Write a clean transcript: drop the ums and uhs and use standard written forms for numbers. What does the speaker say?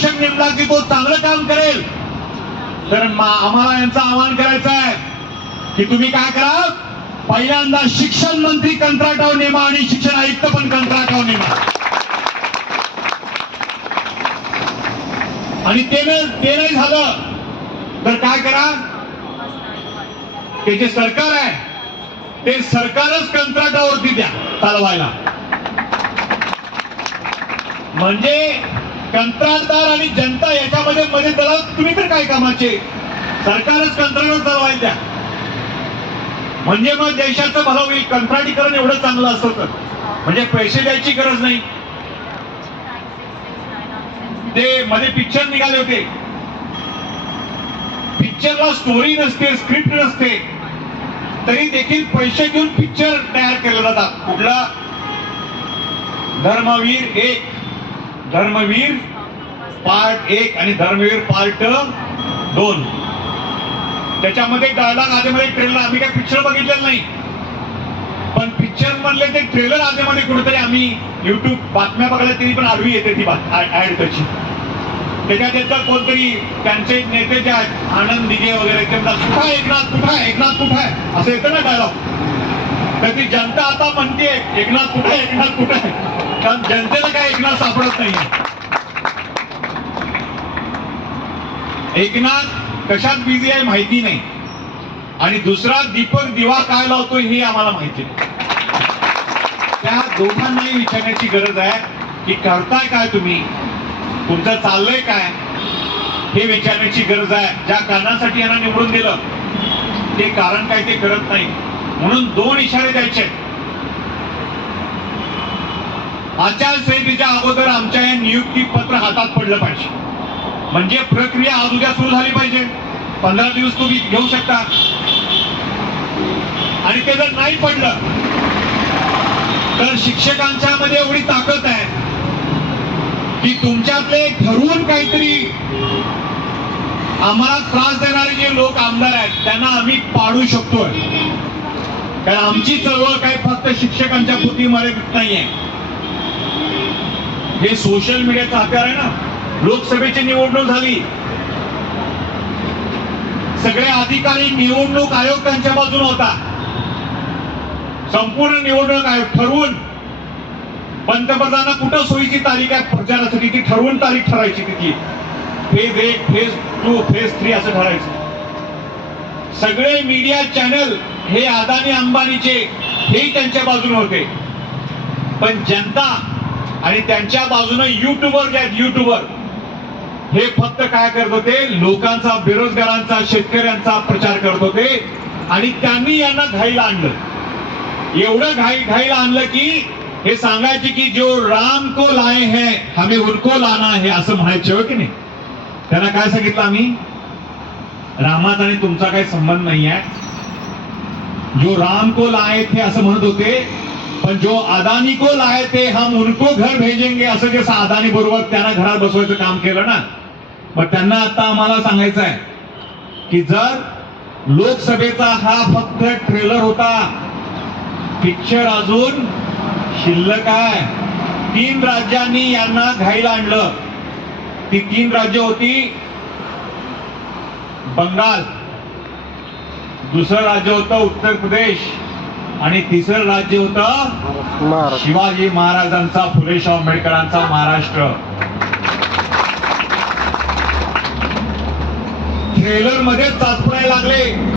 शिक्षक नेमला की तो चांगलं काम करेल, तर आम्हाला यांचं आवाहन करायचं आहे की तुम्ही काय करा, पहिल्यांदा शिक्षण मंत्री कंत्राटावर नेमा आणि शिक्षण आयुक्त पण कंत्राटावर नेमा. आणि ते नाही झालं तर काय करा, ते जे सरकार आहे ते सरकारच कंत्राटावरती द्या चालवायला. म्हणजे कंत्राटदार आणि जनता याच्यामध्ये मध्ये त्याला तुम्ही तर काय कामाचे, सरकारच कंत्राटावर चालवायला द्या. म्हणजे मग देशाचं भलं होईल. कंत्राटीकरण एवढं चांगलं असतं तर म्हणजे पैसे द्यायची गरज नाही. ते मध्ये पिक्चर निघाले होते, पिक्चरला स्टोरी नसते, स्क्रिप्ट नसते, तरी देखील पैसे घेऊन पिक्चर तयार केला जातात. कुठला, धर्मवीर 1, धर्मवीर पार्ट 1 आणि धर्मवीर पार्ट 2. त्याच्यामध्ये डायलॉग आधीमध्ये ट्रेलर, आम्ही काय पिक्चर बघितलेलं नाही, पण पिक्चर मधले ते ट्रेलर आधीमध्ये कुठेतरी आम्ही युट्यूब बातम्या बघायला तरी पण आडवी येते ती ऍड त्याची. त्याच्यात येतं कोणतरी त्यांचे नेते जे आहेत आनंद दिघे वगैरे, ते म्हणतात कुठं आहे एकनाथ, कुठं आहे एकनाथ, कुठं आहे असं येतं ना डायलॉग. तर ती जनता आता म्हणते एकनाथ कुठं आहे, एकनाथ कुठं आहे, कारण जनतेला काय एकनाथ सापडत नाही. एकनाथ कशात बिझी आहे माहिती नाही, आणि दुसरा दीपक दिवा काय लावतो हे आम्हाला माहिती नाही. त्या दोघांनाही विचारण्याची गरज आहे की करताय काय तुम्ही, तुमचं चाललंय काय हे विचारण्याची गरज आहे. ज्या कारणासाठी यांना निवडून दिलं ते कारण काय ते करत नाही, म्हणून 2 इशारे द्यायचे. आचारसंहितेच्या अगोदर आमच्या या नियुक्ती पत्र हातात पडलं पाहिजे, म्हणजे प्रक्रिया आज उद्या सुरू झाली पाहिजे. 15 दिवस तुम्ही घेऊ शकता. आणि ते जर नाही पडलं तर शिक्षकांच्या मध्ये एवढी ताकद आहे की तुमच्यातले ठरवून काहीतरी आम्हाला त्रास देणारे जे लोक आमदार आहेत त्यांना आम्ही पाडू शकतोय. कारण आमची चळवळ काही फक्त शिक्षकांच्या पुरती मर्यादित नाहीये. हे सोशल मीडियाचा हत्यार आहे ना. लोकसभेची निवडणूक झाली, सगळे अधिकारी निवडणूक आयोग त्यांच्या बाजूने होता. संपूर्ण निवडणूक आयोग ठरवून पंतप्रधानांना कुठं सोयीची तारीख आहे प्रचारासाठी ती ठरवून तारीख ठरायची, तिथली फेज 1, फेज 2, फेज 3 असं ठरायचं. सगळे मीडिया चॅनल हे अदानी अंबानीचे हेही त्यांच्या बाजूने होते. पण जनता आणि त्यांच्या बाजूने युट्यूबर जे आहेत, युट्यूबर हे फक्त काय करत होते, लोकांचा, बेरोजगारांचा, शेतकऱ्यांचा प्रचार करत होते. आणि त्यांनी यांना घाईला आणलं, एवढं घाईला आणलं की हे सांगायचे की जो राम को लाए हैं हमें उनको लाना है असं म्हणायचे हो की नाही. त्यांना काय सांगितलं आम्ही, रामाचा आणि तुमचा काही संबंध नाही आहे, जो राम को लाए थे असं म्हणत होते, पण जो अदानी को लाए थे हम उनको घर भेजेंगे असं जे अदानी बरोबर त्यांना घरात बसवायचं काम केलं ना. मग त्यांना आता आम्हाला सांगायचं आहे की जर लोकसभेचा हा फक्त ट्रेलर होता, पिक्चर अजून शिल्लक आहे. 3 राज्यांनी यांना घाईला आणलं. ती 3 राज्य होती, बंगाल, दुसरं राज्य होतं उत्तर प्रदेश, आणि तिसरं राज्य होतं शिवाजी महाराजांचा, फुले शाहू आंबेडकरांचा महाराष्ट्र. ट्रेलर मध्ये चाचपडायला लागले.